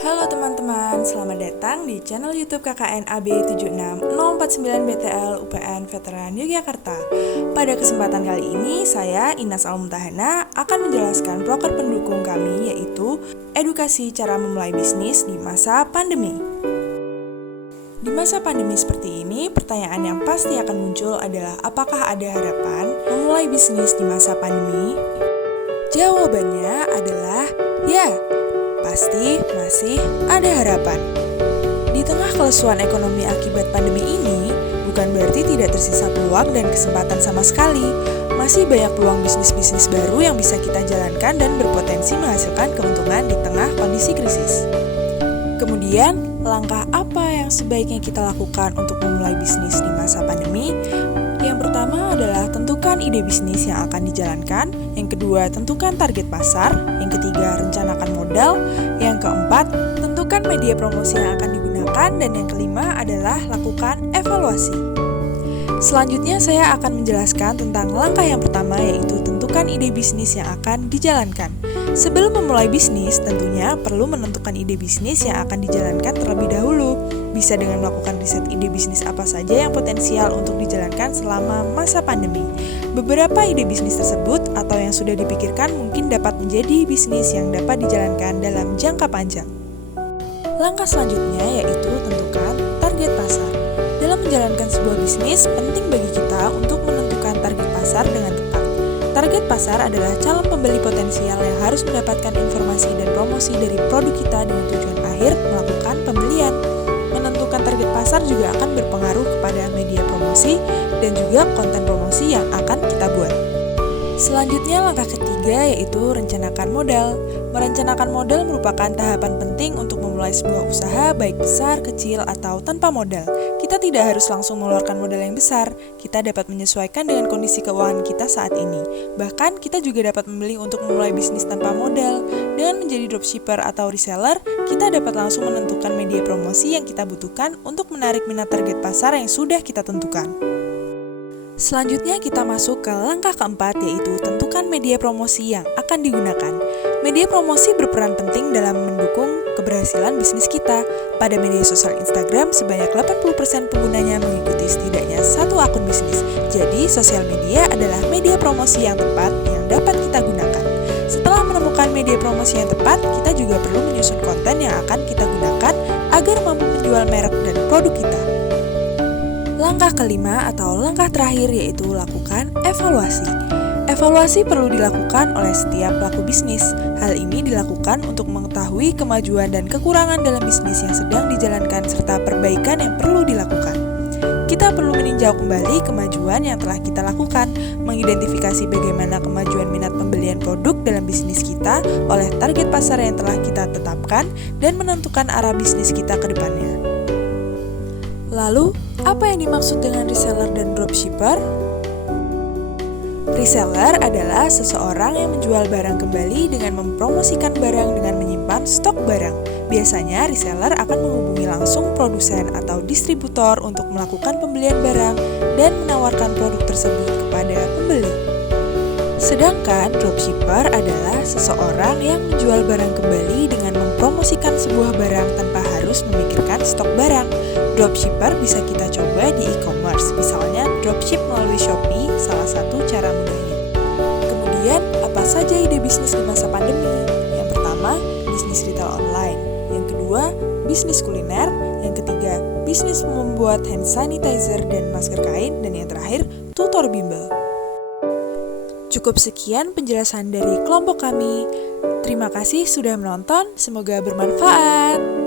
Halo teman-teman, selamat datang di channel YouTube KKN AB 76049 BTL UPN Veteran Yogyakarta. Pada kesempatan kali ini, saya Inas Almutahana akan menjelaskan proker pendukung kami, yaitu edukasi cara memulai bisnis di masa pandemi. Di masa pandemi seperti ini, pertanyaan yang pasti akan muncul adalah apakah ada harapan memulai bisnis di masa pandemi? Jawabannya adalah ya. Pasti masih ada harapan. Di tengah kelesuan ekonomi akibat pandemi ini, bukan berarti tidak tersisa peluang dan kesempatan sama sekali. Masih banyak peluang bisnis-bisnis baru yang bisa kita jalankan dan berpotensi menghasilkan keuntungan di tengah kondisi krisis. Kemudian, langkah apa yang sebaiknya kita lakukan untuk memulai bisnis di masa pandemi? Yang pertama adalah tentukan ide bisnis yang akan dijalankan. Yang kedua, tentukan target pasar. Yang ketiga, rencanakan modal. Yang keempat, tentukan media promosi yang akan digunakan. Dan yang kelima adalah lakukan evaluasi. Selanjutnya saya akan menjelaskan tentang langkah yang pertama, yaitu tentukan ide bisnis yang akan dijalankan. Sebelum memulai bisnis, tentunya perlu menentukan ide bisnis yang akan dijalankan terlebih dahulu. Bisa dengan melakukan riset ide bisnis apa saja yang potensial untuk dijalankan selama masa pandemi. Beberapa ide bisnis tersebut atau yang sudah dipikirkan mungkin dapat menjadi bisnis yang dapat dijalankan dalam jangka panjang. Langkah selanjutnya yaitu tentukan target pasar. Dalam menjalankan sebuah bisnis, penting bagi kita untuk menentukan target pasar dengan tepat. Target pasar adalah calon pembeli potensial yang harus mendapatkan informasi dan promosi dari produk kita dengan tujuan akhir melakukan pembelian. Menentukan target pasar juga akan berpengaruh kepada media promosi dan juga konten promosi yang akan kita buat. Selanjutnya langkah ketiga yaitu rencanakan modal. Merencanakan modal merupakan tahapan penting untuk memulai sebuah usaha baik besar, kecil, atau tanpa modal. Kita tidak harus langsung mengeluarkan modal yang besar, kita dapat menyesuaikan dengan kondisi keuangan kita saat ini. Bahkan kita juga dapat memilih untuk memulai bisnis tanpa modal. Dengan menjadi dropshipper atau reseller, kita dapat langsung menentukan media promosi yang kita butuhkan untuk menarik minat target pasar yang sudah kita tentukan. Selanjutnya kita masuk ke langkah keempat, yaitu tentukan media promosi yang akan digunakan. Media promosi berperan penting dalam mendukung keberhasilan bisnis kita. Pada media sosial Instagram, sebanyak 80% penggunanya mengikuti setidaknya satu akun bisnis. Jadi, sosial media adalah media promosi yang tepat yang dapat kita gunakan. Setelah menemukan media promosi yang tepat, kita juga perlu menyusun konten yang akan kita gunakan agar mampu menjual merek dan produk kita. Langkah kelima atau langkah terakhir yaitu lakukan evaluasi. Evaluasi perlu dilakukan oleh setiap pelaku bisnis. Hal ini dilakukan untuk mengetahui kemajuan dan kekurangan dalam bisnis yang sedang dijalankan serta perbaikan yang perlu dilakukan. Kita perlu meninjau kembali kemajuan yang telah kita lakukan, mengidentifikasi bagaimana kemajuan minat pembelian produk dalam bisnis kita oleh target pasar yang telah kita tetapkan dan menentukan arah bisnis kita ke depannya. Lalu, apa yang dimaksud dengan reseller dan dropshipper? Reseller adalah seseorang yang menjual barang kembali dengan mempromosikan barang dengan menyimpan stok barang. Biasanya reseller akan menghubungi langsung produsen atau distributor untuk melakukan pembelian barang dan menawarkan produk tersebut kepada pembeli. Sedangkan dropshipper adalah seseorang yang menjual barang kembali dengan mempromosikan sebuah barang tanpa harus memikirkan stok barang. Dropshipper bisa kita coba di e-commerce, misalnya dropship melalui Shopee, salah satu cara mudahnya. Kemudian, apa saja ide bisnis di masa pandemi? Yang pertama, bisnis retail online. Yang kedua, bisnis kuliner. Yang ketiga, bisnis membuat hand sanitizer dan masker kain. Dan yang terakhir, tutor bimbel. Cukup sekian penjelasan dari kelompok kami. Terima kasih sudah menonton, semoga bermanfaat.